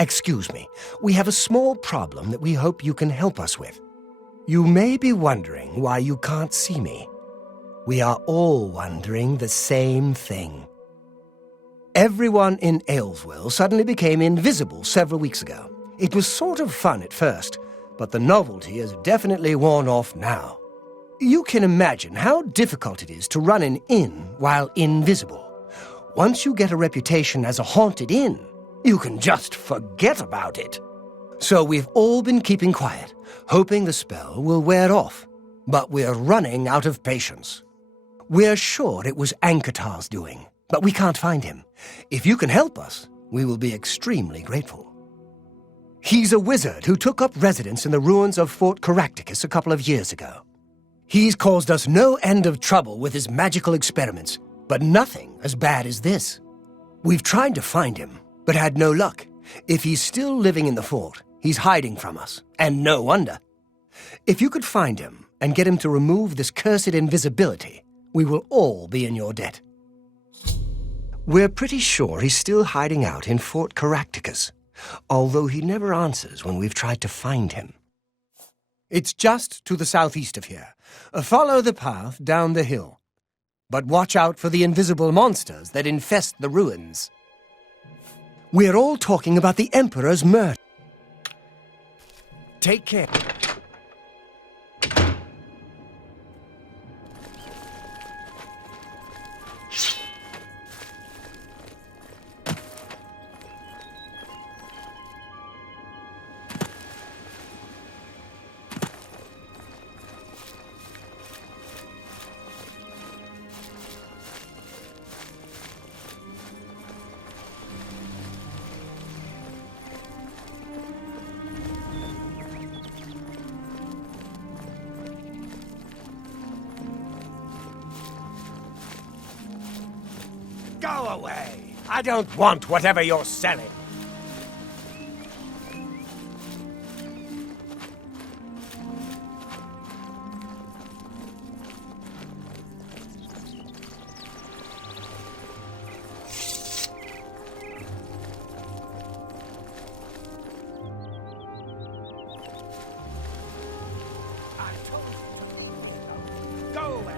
Excuse me, we have a small problem that we hope you can help us with. You may be wondering why you can't see me. We are all wondering the same thing. Everyone in Aylesville suddenly became invisible several weeks ago. It was sort of fun at first, but the novelty has definitely worn off now. You can imagine how difficult it is to run an inn while invisible. Once you get a reputation as a haunted inn, you can just forget about it. So we've all been keeping quiet, hoping the spell will wear off. But we're running out of patience. We're sure it was Ankatar's doing, but we can't find him. If you can help us, we will be extremely grateful. He's a wizard who took up residence in the ruins of Fort Caractacus a couple of years ago. He's caused us no end of trouble with his magical experiments, but nothing as bad as this. We've tried to find him, but had no luck. If he's still living in the fort, he's hiding from us, and no wonder. If you could find him and get him to remove this cursed invisibility, we will all be in your debt. We're pretty sure he's still hiding out in Fort Caractacus, although he never answers when we've tried to find him. It's just to the southeast of here. Follow the path down the hill. But watch out for the invisible monsters that infest the ruins. We're all talking about the Emperor's murder. Take care. Go away! I don't want whatever you're selling. I told you. Go away!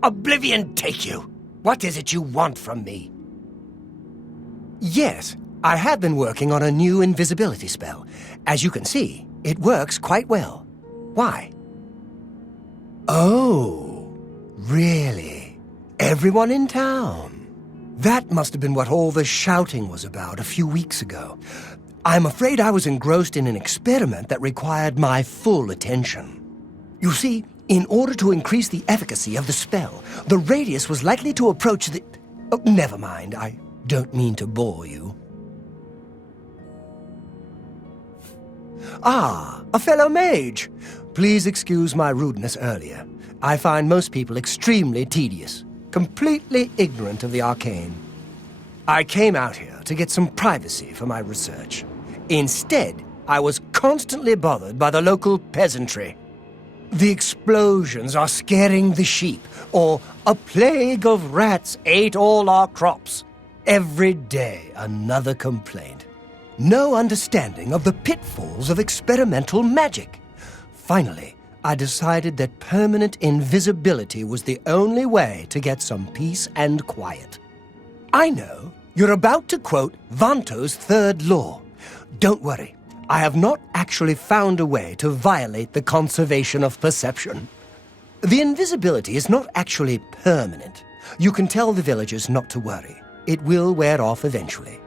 Oblivion take you! What is it you want from me? Yes, I have been working on a new invisibility spell. As you can see, it works quite well. Why? Oh, really? Everyone in town? That must have been what all the shouting was about a few weeks ago. I'm afraid I was engrossed in an experiment that required my full attention. You see, in order to increase the efficacy of the spell, the radius was likely to approach the... Oh, never mind, I don't mean to bore you. Ah, a fellow mage. Please excuse my rudeness earlier. I find most people extremely tedious, completely ignorant of the arcane. I came out here to get some privacy for my research. Instead, I was constantly bothered by the local peasantry. The explosions are scaring the sheep, or a plague of rats ate all our crops. Every day, another complaint. No understanding of the pitfalls of experimental magic. Finally, I decided that permanent invisibility was the only way to get some peace and quiet. I know you're about to quote Vanto's third law. Don't worry, I have not actually found a way to violate the conservation of perception. The invisibility is not actually permanent. You can tell the villagers not to worry. It will wear off eventually.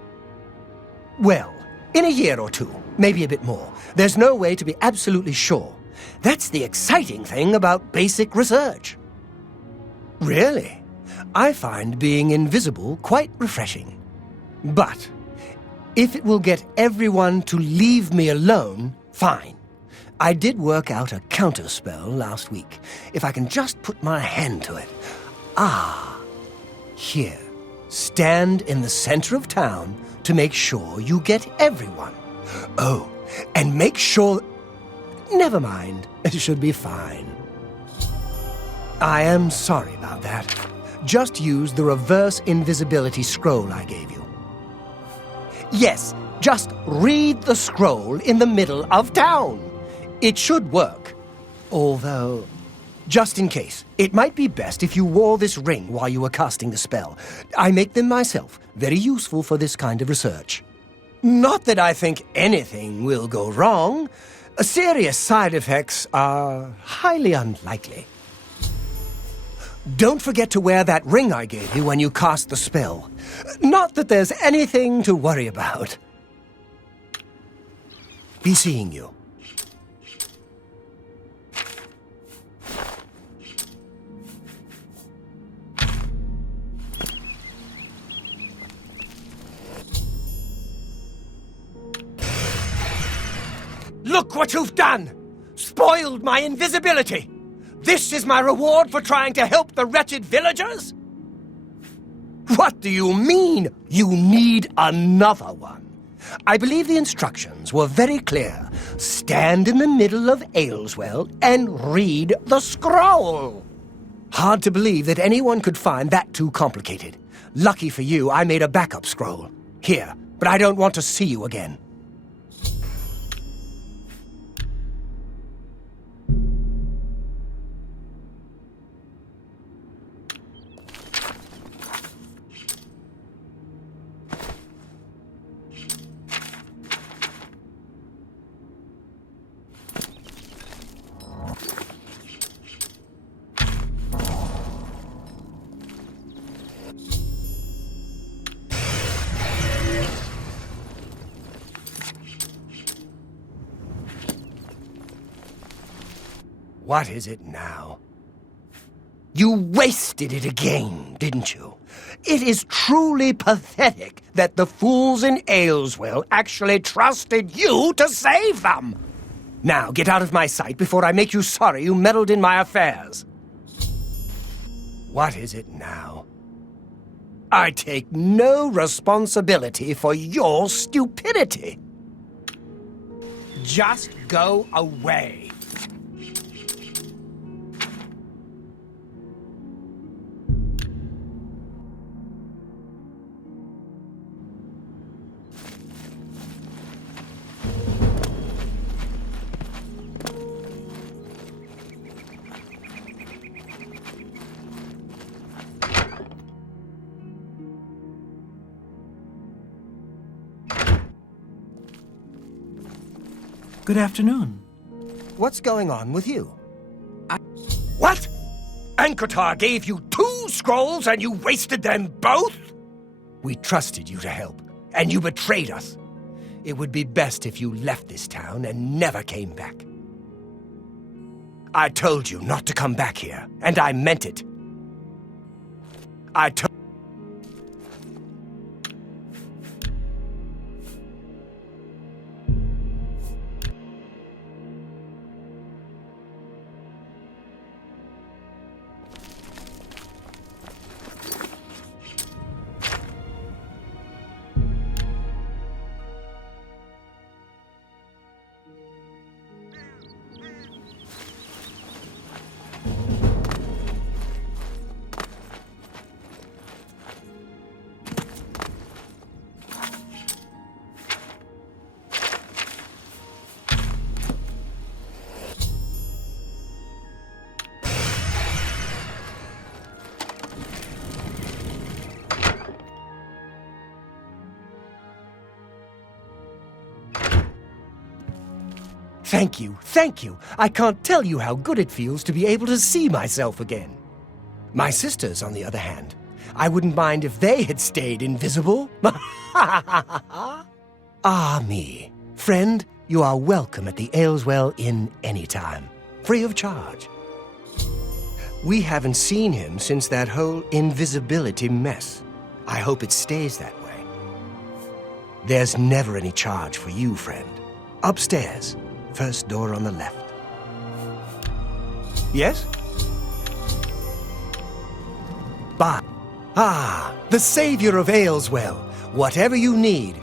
Well, in a year or two, maybe a bit more. There's no way to be absolutely sure. That's the exciting thing about basic research. Really, I find being invisible quite refreshing. But if it will get everyone to leave me alone, fine. I did work out a counterspell last week. If I can just put my hand to it. Here. Stand in the center of town to make sure you get everyone. Oh, and make sure... Never mind. It should be fine. I am sorry about that. Just use the reverse invisibility scroll I gave you. Yes, just read the scroll in the middle of town. It should work. Although, just in case, it might be best if you wore this ring while you were casting the spell. I make them myself, very useful for this kind of research. Not that I think anything will go wrong. Serious side effects are highly unlikely. Don't forget to wear that ring I gave you when you cast the spell. Not that there's anything to worry about. Be seeing you. Look what you've done! Spoiled my invisibility! This is my reward for trying to help the wretched villagers? What do you mean, you need another one? I believe the instructions were very clear. Stand in the middle of Ayleswell and read the scroll. Hard to believe that anyone could find that too complicated. Lucky for you, I made a backup scroll. Here, but I don't want to see you again. What is it now? You wasted it again, didn't you? It is truly pathetic that the fools in Ayleswell actually trusted you to save them. Now, get out of my sight before I make you sorry you meddled in my affairs. What is it now? I take no responsibility for your stupidity. Just go away. Good afternoon. What's going on with you? What? Ankotar gave you 2 scrolls and you wasted them both? We trusted you to help, and you betrayed us. It would be best if you left this town and never came back. I told you not to come back here, and I meant it. I told... Thank you, thank you. I can't tell you how good it feels to be able to see myself again. My sisters, on the other hand, I wouldn't mind if they had stayed invisible. Ah, me. Friend, you are welcome at the Ayleswell Inn anytime, free of charge. We haven't seen him since that whole invisibility mess. I hope it stays that way. There's never any charge for you, friend. Upstairs, first door on the left. Yes? Bye. Ah, the savior of Ayleswell. Whatever you need,